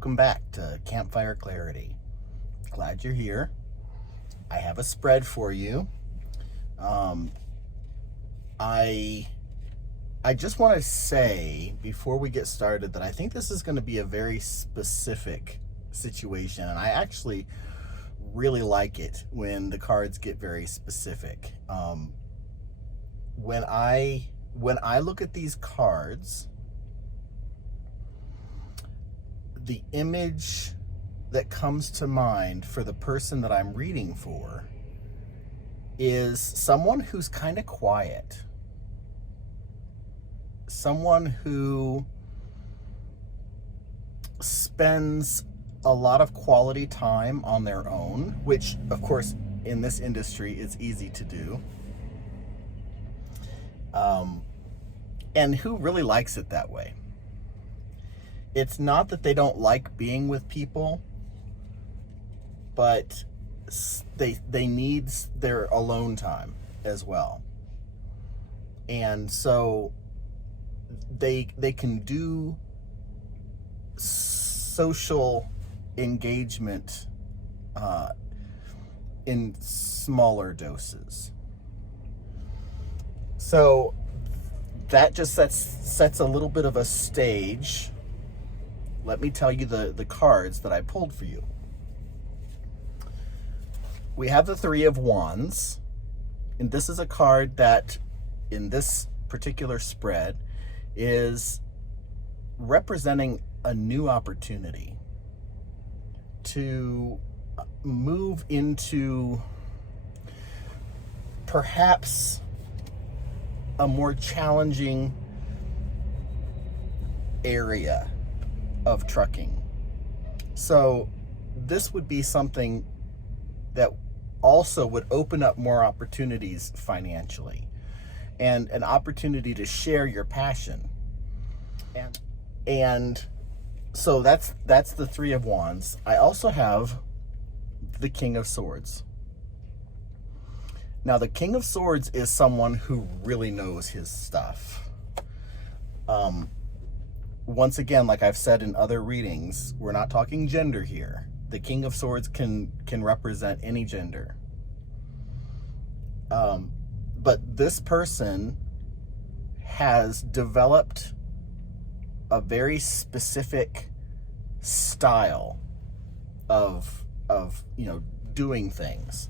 welcome back to Campfire Clarity. Glad you're here. I have a spread for you. I just want to say before we get started that I think this is going to be a very specific situation, and I actually really like it when the cards get very specific. When I look at these cards, the image that comes to mind for the person that I'm reading for is someone who's kind of quiet. Someone who spends a lot of quality time on their own, which of course in this industry is easy to do. And who really likes it that way. It's not that they don't like being with people, but they need their alone time as well. And so they can do social engagement in smaller doses. So that just sets a little bit of a stage. Let me tell you the cards that I pulled for you. We have the Three of Wands, and this is a card that in this particular spread is representing a new opportunity to move into perhaps a more challenging area of trucking. So this would be something that also would open up more opportunities financially and an opportunity to share your passion. And so that's the Three of Wands. I also have the King of Swords. Now, the King of Swords is someone who really knows his stuff. Once again, like I've said in other readings, we're not talking gender here. The King of Swords can represent any gender. But this person has developed a very specific style of doing things.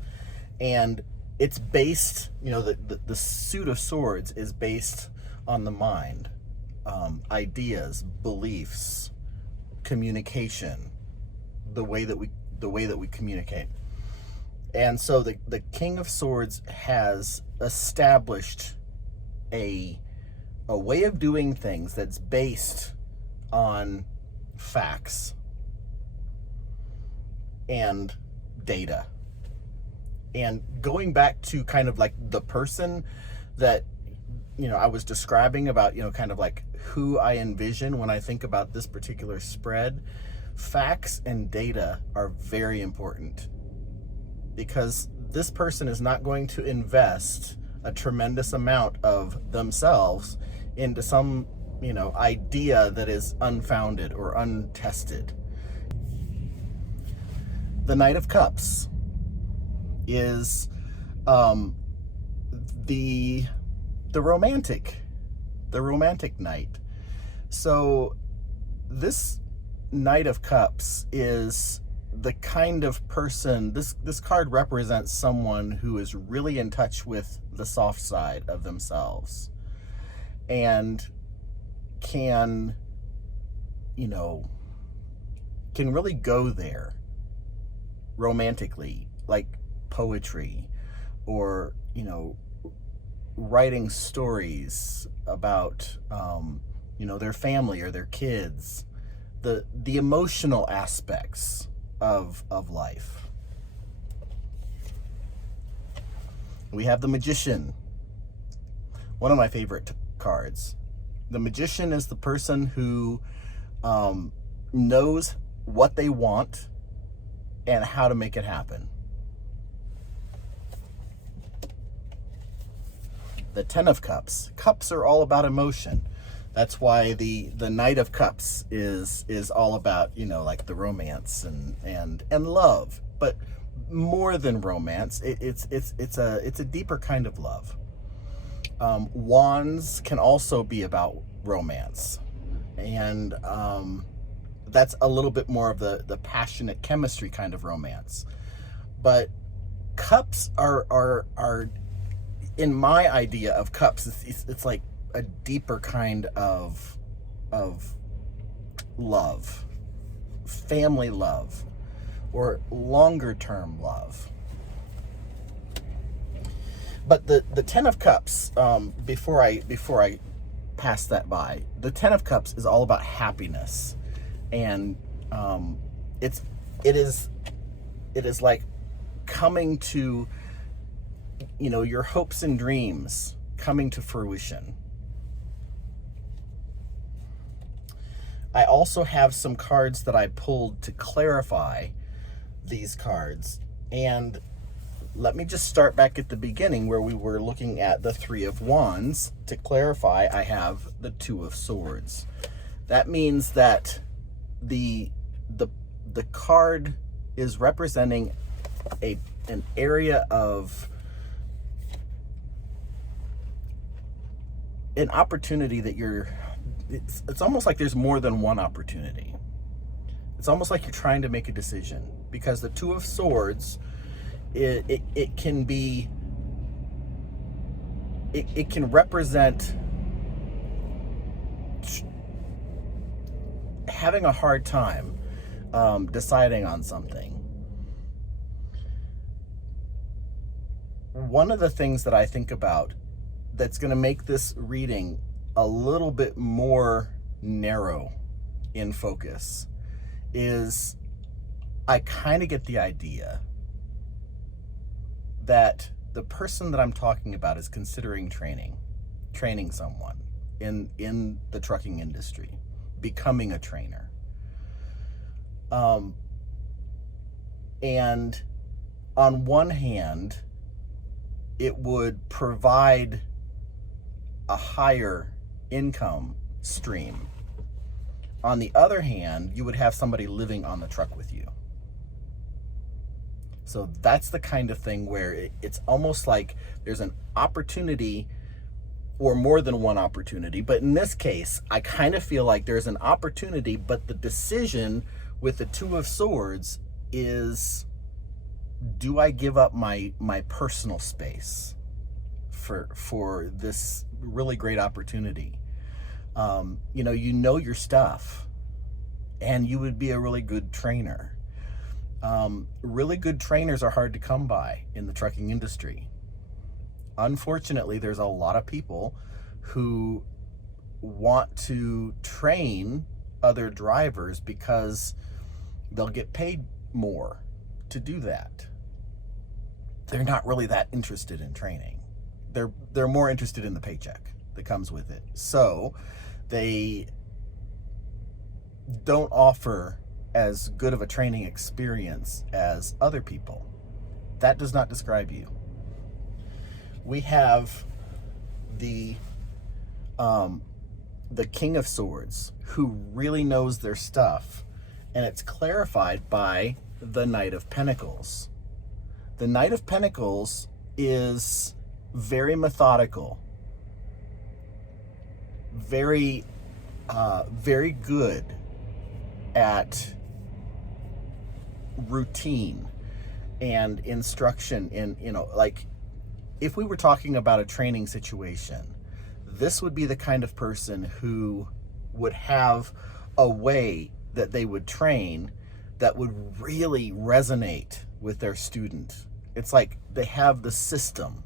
And it's based, the suit of swords is based on the mind, ideas, beliefs, communication, the way that we communicate. And so the King of Swords has established a way of doing things that's based on facts and data. And going back to kind of like the person that I was describing about, kind of like who I envision when I think about this particular spread, facts and data are very important, because this person is not going to invest a tremendous amount of themselves into some, idea that is unfounded or untested. The Knight of Cups is the romantic knight. So this Knight of Cups is the kind of person, this card represents someone who is really in touch with the soft side of themselves and can really go there romantically, like poetry or writing stories about their family or their kids, the emotional aspects of life. We have the Magician, one of my favorite cards. The Magician is the person who knows what they want and how to make it happen. The Ten of Cups. Cups are all about emotion. That's why the Knight of Cups is all about, you know, like the romance and love, but more than romance. It's a deeper kind of love. Wands can also be about romance, and that's a little bit more of the passionate chemistry kind of romance. But cups are in my idea of cups, it's like a deeper kind of love, family love, or longer term love. But the Ten of Cups, before I pass that by, the Ten of Cups is all about happiness, and it is like coming to, you know, your hopes and dreams coming to fruition. I also have some cards that I pulled to clarify these cards, and let me just start back at the beginning where we were looking at the Three of Wands. To clarify, I have the Two of Swords. That means that the card is representing an area of an opportunity that it's almost like there's more than one opportunity. It's almost like you're trying to make a decision, because the Two of Swords, it can be, it can represent having a hard time deciding on something. One of the things that I think about that's going to make this reading a little bit more narrow in focus is I kind of get the idea that the person that I'm talking about is considering training someone in the trucking industry, becoming a trainer. And on one hand, it would provide a higher income stream. On the other hand, you would have somebody living on the truck with you. So that's the kind of thing where it's almost like there's an opportunity, or more than one opportunity. But in this case, I kind of feel like there's an opportunity, but the decision with the Two of Swords is, do I give up my personal space for this really great opportunity? You know your stuff, and you would be a really good trainer. Really good trainers are hard to come by in the trucking industry. Unfortunately, there's a lot of people who want to train other drivers because they'll get paid more to do that. They're not really that interested in training. They're more interested in the paycheck that comes with it. So they don't offer as good of a training experience as other people. That does not describe you. We have the King of Swords, who really knows their stuff, and it's clarified by the Knight of Pentacles. The Knight of Pentacles is very methodical, very good at routine and instruction. In, like, if we were talking about a training situation, this would be the kind of person who would have a way that they would train that would really resonate with their student. It's like they have the system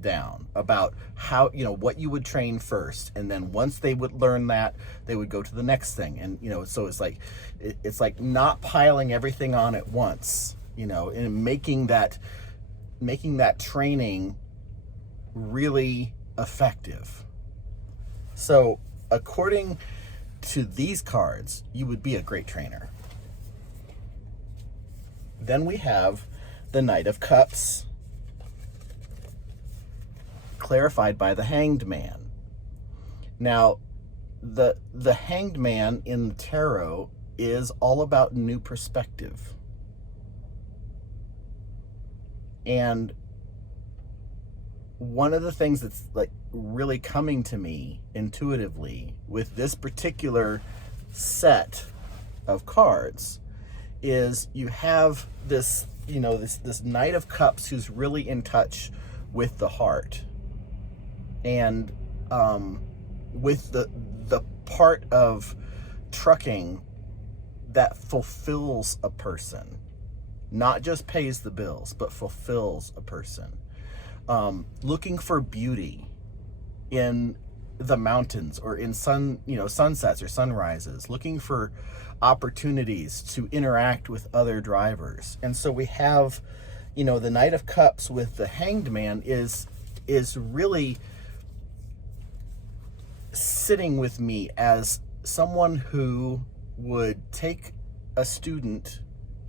down about how, what you would train first, and then once they would learn that, they would go to the next thing. And so it's like not piling everything on at once, and making that training really effective. So according to these cards, you would be a great trainer. Then we have the Knight of Cups, clarified by the Hanged Man. Now, the Hanged Man in the tarot is all about new perspective. And one of the things that's like really coming to me intuitively with this particular set of cards is you have this, this Knight of Cups who's really in touch with the heart, and with the part of trucking that fulfills a person, not just pays the bills, but fulfills a person. Looking for beauty in the mountains or in sunsets or sunrises, looking for opportunities to interact with other drivers. And so we have, the Knight of Cups with the Hanged Man is really sitting with me as someone who would take a student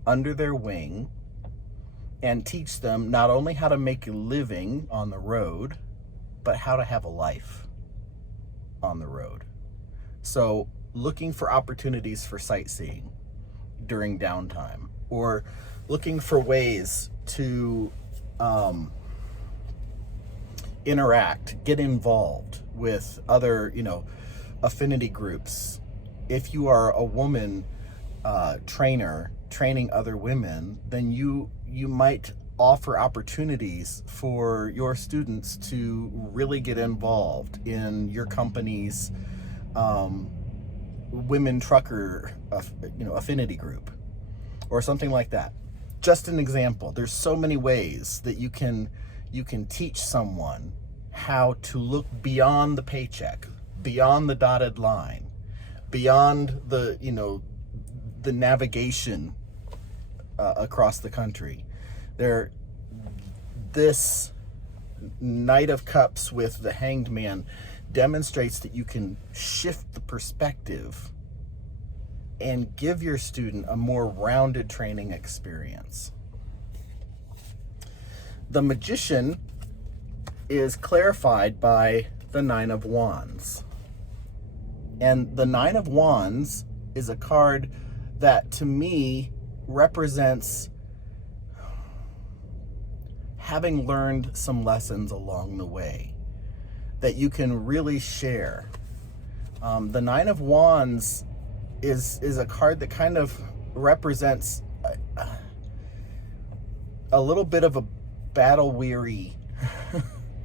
under their wing and teach them not only how to make a living on the road, but how to have a life on the road. So looking for opportunities for sightseeing during downtime, or looking for ways to interact, get involved with other, affinity groups. If you are a woman trainer training other women, then you might offer opportunities for your students to really get involved in your company's women trucker affinity group or something like that. Just an example. There's so many ways that you can teach someone how to look beyond the paycheck, beyond the dotted line, beyond the navigation across the country. This Knight of Cups with the Hanged Man demonstrates that you can shift the perspective and give your student a more rounded training experience. The Magician is clarified by the Nine of Wands. And the Nine of Wands is a card that to me represents having learned some lessons along the way that you can really share. The Nine of Wands is a card that kind of represents a little bit of a battle-weary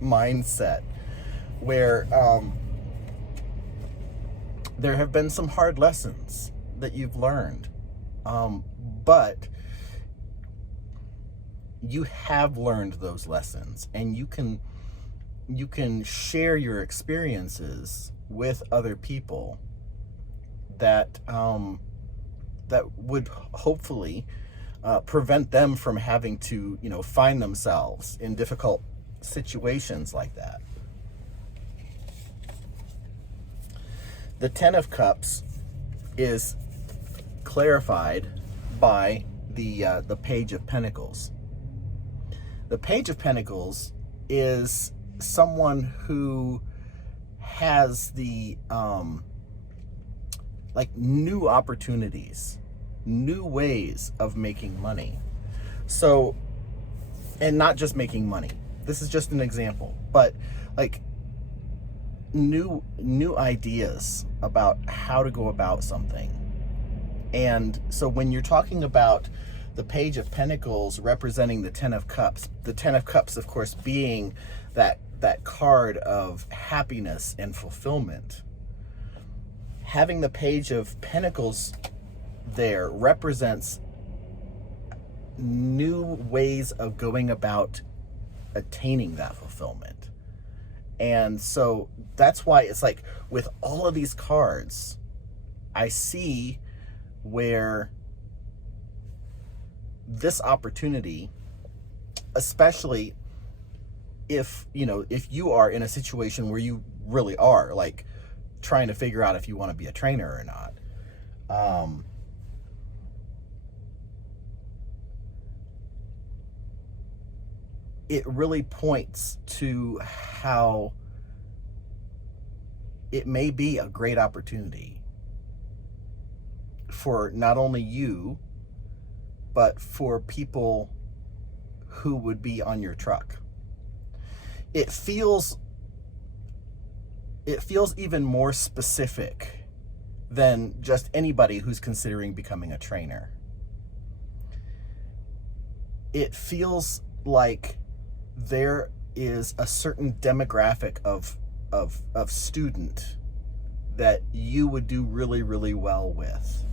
mindset where there have been some hard lessons that you've learned, but you have learned those lessons, and you can share your experiences with other people that would hopefully prevent them from having to find themselves in difficult situations like that. The Ten of Cups is clarified by the Page of Pentacles. The Page of Pentacles is someone who has the new opportunities, new ways of making money. So, and not just making money. This is just an example, but new ideas about how to go about something. And so when you're talking about the Page of Pentacles representing the Ten of Cups, the Ten of Cups, of course, being that card of happiness and fulfillment, having the Page of Pentacles there represents new ways of going about attaining that fulfillment. And so that's why it's like with all of these cards, I see where this opportunity, especially if you are in a situation where you really are trying to figure out if you want to be a trainer or not, it really points to how it may be a great opportunity for not only you, but for people who would be on your truck. It feels even more specific than just anybody who's considering becoming a trainer. It feels like there is a certain demographic of student that you would do really, really well with.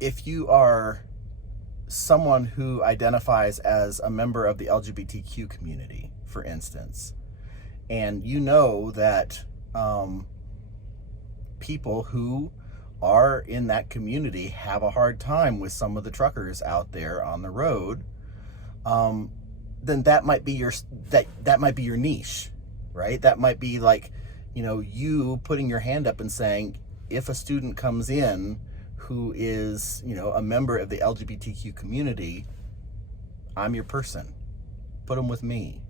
If you are someone who identifies as a member of the LGBTQ community, for instance, and you know that people who are in that community have a hard time with some of the truckers out there on the road, then that might be your niche, right? That might be like, you putting your hand up and saying, if a student comes in who is, a member of the LGBTQ community, I'm your person. Put them with me.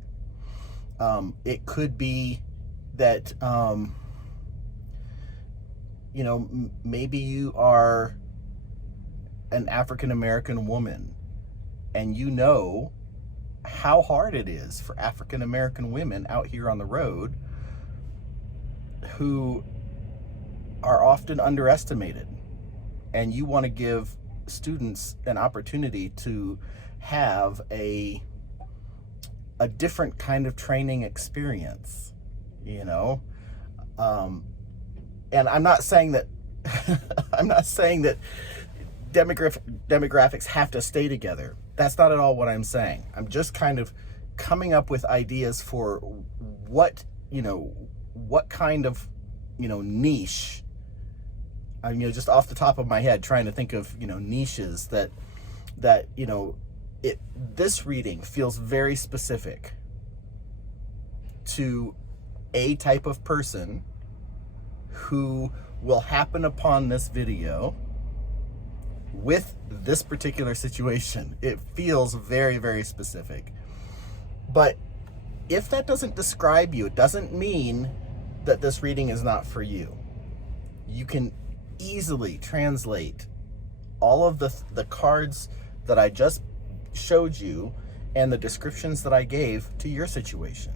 It could be that, maybe you are an African American woman, and you know how hard it is for African American women out here on the road who are often underestimated. And you want to give students an opportunity to have a different kind of training experience, and I'm not saying that demographics have to stay together. That's not at all what I'm saying. I'm just kind of coming up with ideas for what kind of niche. I'm just off the top of my head trying to think of niches that this reading feels very specific to a type of person who will happen upon this video with this particular situation. It feels very, very specific. But if that doesn't describe you, it doesn't mean that this reading is not for you. You can easily translate all of the cards that I just showed you and the descriptions that I gave to your situation.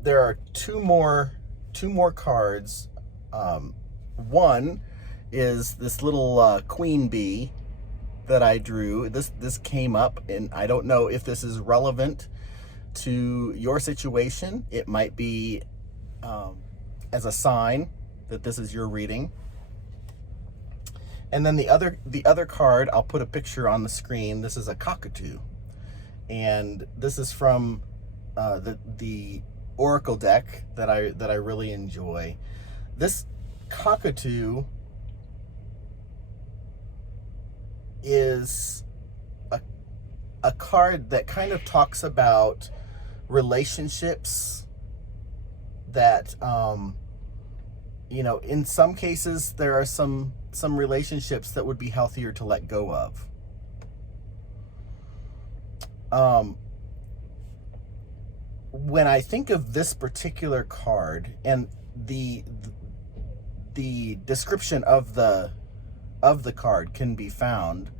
There are two more cards. One is this little queen bee that I drew. This came up, and I don't know if this is relevant to your situation. It might be as a sign that this is your reading. And then the other card, I'll put a picture on the screen. This is a cockatoo, and this is from the Oracle deck that I really enjoy. This cockatoo is a card that kind of talks about relationships that in some cases there are some relationships that would be healthier to let go of. When I think of this particular card, and the description of the card can be found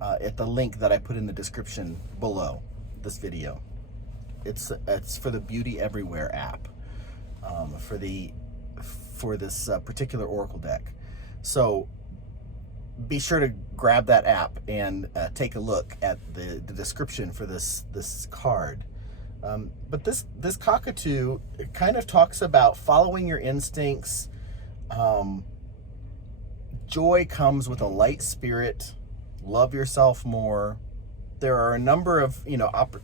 at the link that I put in the description below this video. It's for the Beauty Everywhere app, for this particular Oracle deck. So be sure to grab that app and take a look at the description for this card. But this cockatoo, it kind of talks about following your instincts. Joy comes with a light spirit. Love yourself more. There are a number of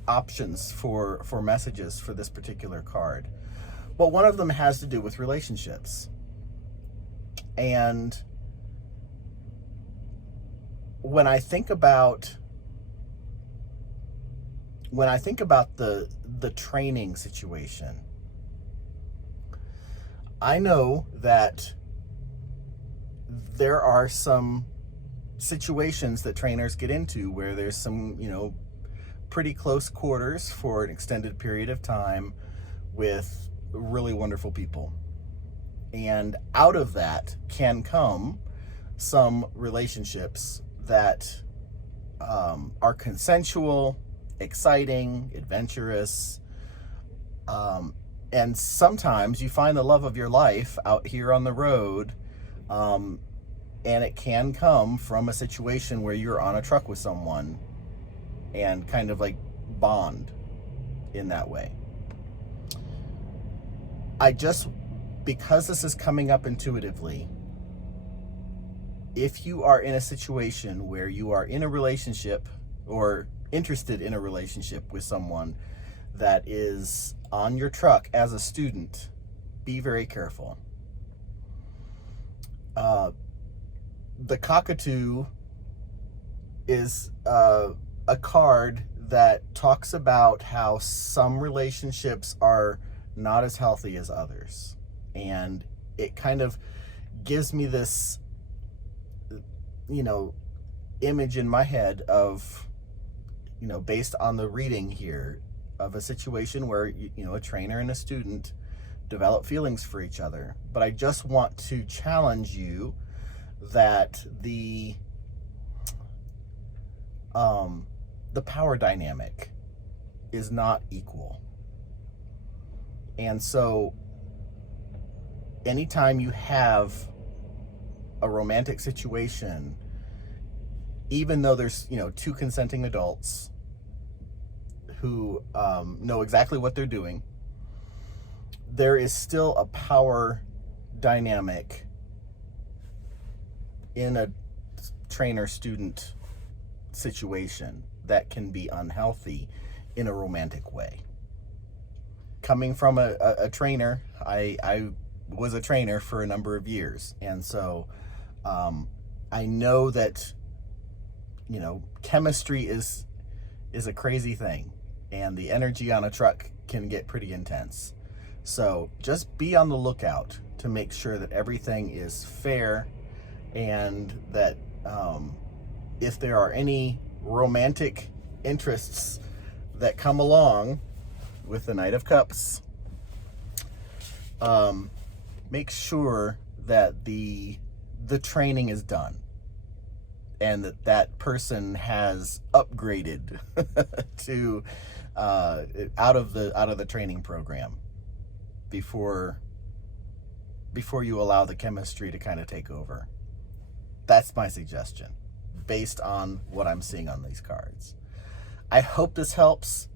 options for messages for this particular card, but one of them has to do with relationships. And when I think about the training situation, I know that there are some situations that trainers get into where there's some, pretty close quarters for an extended period of time with really wonderful people. And out of that can come some relationships that are consensual, exciting, adventurous, and sometimes you find the love of your life out here on the road, and it can come from a situation where you're on a truck with someone and kind of like bond in that way. Because this is coming up intuitively, if you are in a situation where you are in a relationship or interested in a relationship with someone that is on your truck as a student, be very careful. The cockatoo is a card that talks about how some relationships are not as healthy as others. And it kind of gives me this, image in my head of, based on the reading here, of a situation where, a trainer and a student develop feelings for each other. But I just want to challenge you that the power dynamic is not equal. And so anytime you have a romantic situation, even though there's, two consenting adults who know exactly what they're doing, there is still a power dynamic in a trainer-student situation that can be unhealthy in a romantic way. Coming from a trainer, I was a trainer for a number of years, and so I know that chemistry is a crazy thing, and the energy on a truck can get pretty intense. So just be on the lookout to make sure that everything is fair, and that if there are any romantic interests that come along with the Knight of Cups, make sure that the training is done and that person has upgraded to out of the training program before you allow the chemistry to kind of take over. That's my suggestion based on what I'm seeing on these cards. I hope this helps.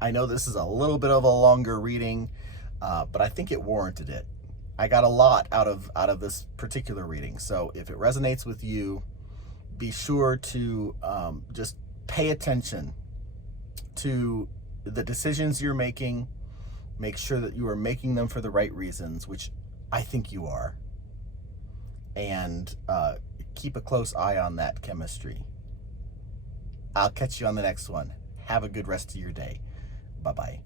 I know this is a little bit of a longer reading, but I think it warranted it. I got a lot out of this particular reading. So if it resonates with you, be sure to just pay attention to the decisions you're making. Make sure that you are making them for the right reasons, which I think you are. And keep a close eye on that chemistry. I'll catch you on the next one. Have a good rest of your day. Bye-bye.